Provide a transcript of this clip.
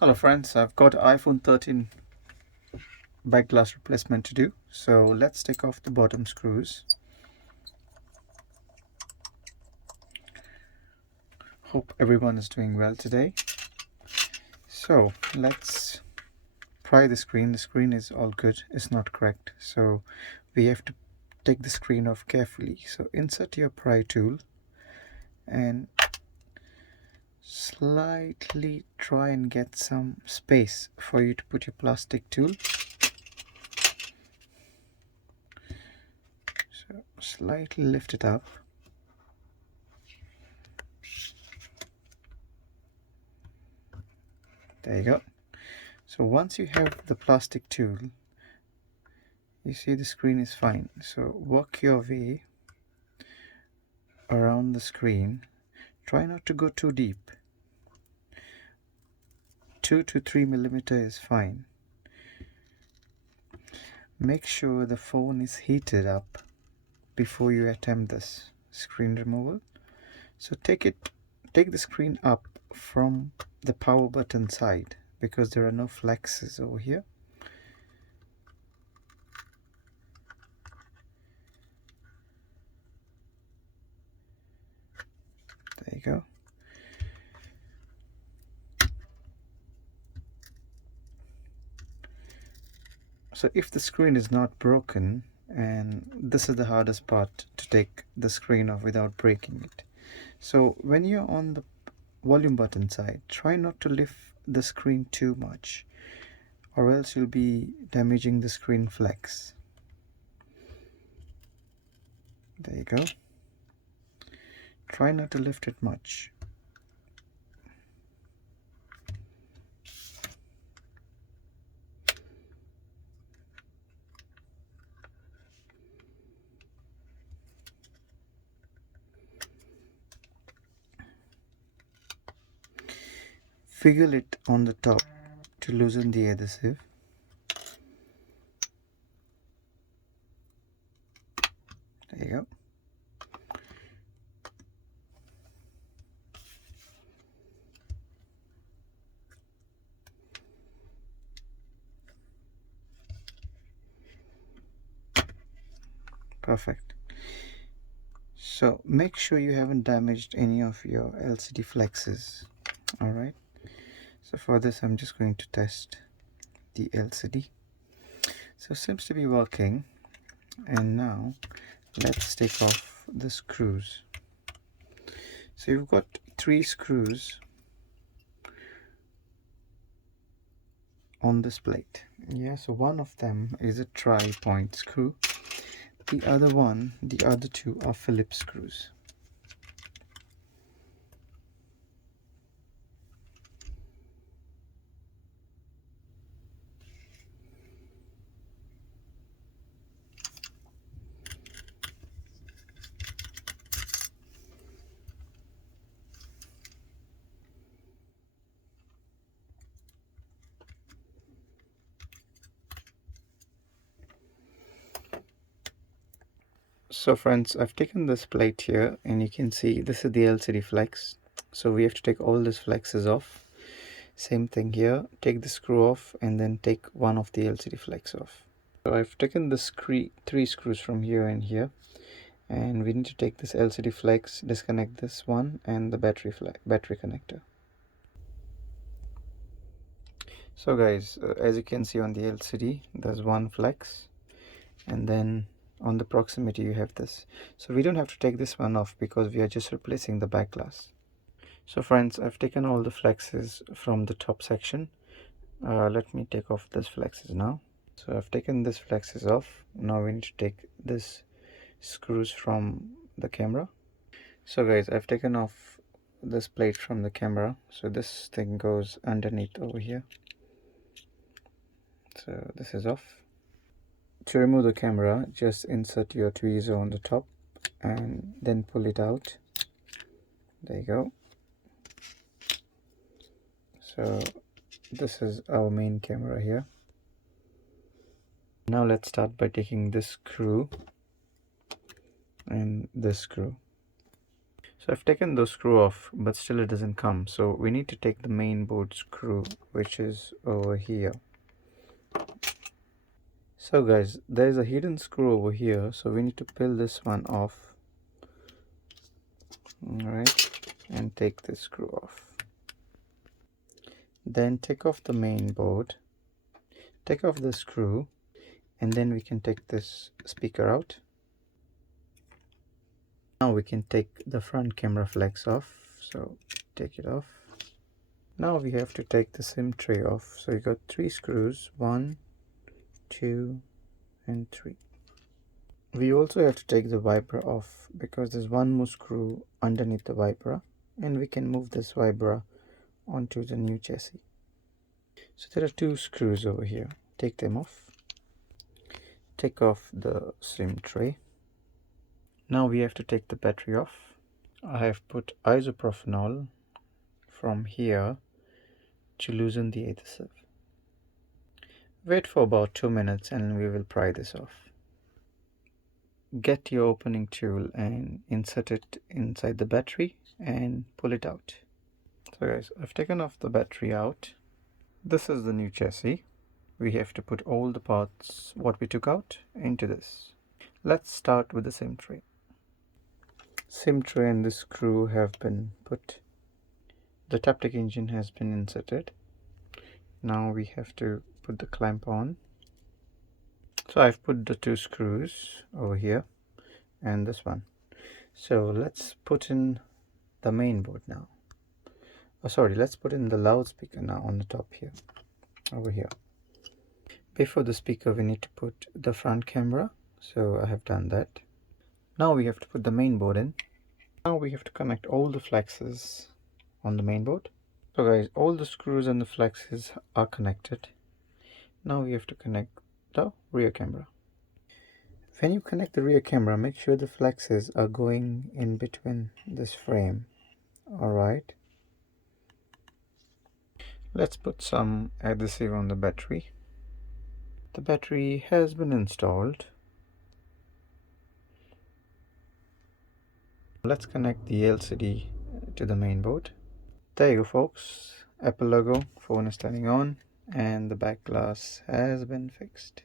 Hello friends, I've got iPhone 13 back glass replacement to do. So let's take off the bottom screws. Hope everyone is doing well today. So let's pry the screen. The screen is all good, it's not cracked. So we have to take the screen off carefully. So insert your pry tool and slightly try and get some space for you to put your plastic tool. So slightly lift it up. There you go. So once you have the plastic tool, you see the screen is fine. So work your way around the screen. Try not to go too deep. 2 to 3 millimeter is fine. Make sure the phone is heated up before you attempt this screen removal. So take the screen up from the power button side because there are no flexes over here. There you go. So if the screen is not broken, and this is the hardest part, to take the screen off without breaking it. So when you're on the volume button side, try not to lift the screen too much, or else you'll be damaging the screen flex. There you go. Try not to lift it much. Wiggle it on the top to loosen the adhesive. There you go. Perfect. So make sure you haven't damaged any of your LCD flexes. Alright. So for this I'm just going to test the LCD. So it seems to be working. And now let's take off the screws. So you've got 3 screws on this plate. Yeah, so one of them is a tri-point screw. The other 2 are Phillips screws. So friends, I've taken this plate here and you can see this is the LCD flex. So we have to take all these flexes off. Same thing here, take the screw off and then take one of the LCD flex off. So I've taken the 3 screws from here and here, and we need to take this LCD flex, disconnect this one and the battery connector. So guys, as you can see on the LCD, there's one flex, and then on the proximity you have this. So we don't have to take this one off because we are just replacing the back glass. So friends, I've taken all the flexes from the top section. Let me take off this flexes now. So I've taken this flexes off. Now we need to take this screws from the camera. So guys, I've taken off this plate from the camera. So this thing goes underneath over here. So this is off. To remove the camera, just insert your tweezer on the top and then pull it out. There you go. So this is our main camera here. Now let's start by taking this screw and this screw. So I've taken the screw off, but still it doesn't come. So we need to take the main board screw, which is over here. So guys, there is a hidden screw over here, so we need to peel this one off. Alright, and take this screw off. Then take off the main board, take off the screw, and then we can take this speaker out. Now we can take the front camera flex off, so take it off. Now we have to take the SIM tray off. So you got 3 screws, 1, 2 and 3. We also have to take the vibra off because there's one more screw underneath the vibra, and we can move this vibra onto the new chassis. So there are 2 screws over here. Take them off. Take off the SIM tray. Now we have to take the battery off. I have put isopropanol from here to loosen the adhesive. Wait for about 2 minutes and we will pry this off. Get your opening tool and insert it inside the battery and pull it out. So guys, I've taken off the battery out. This is the new chassis. We have to put all the parts what we took out into this. Let's start with the SIM tray. SIM tray and the screw have been put. The Taptic engine has been inserted. Now we have to put the clamp on. So I've put the 2 screws over here and this one. So let's put in the main board now. Let's put in the loudspeaker now on the top here, over here. Before the speaker we need to put the front camera, so I have done that. Now we have to put the main board in. Now we have to connect all the flexes on the main board. So guys, all the screws and the flexes are connected. Now we have to connect the rear camera. When you connect the rear camera, make sure the flexes are going in between this frame. Alright. Let's put some adhesive on the battery. The battery has been installed. Let's connect the LCD to the main board. There you go folks, Apple logo, phone is turning on, and the back glass has been fixed.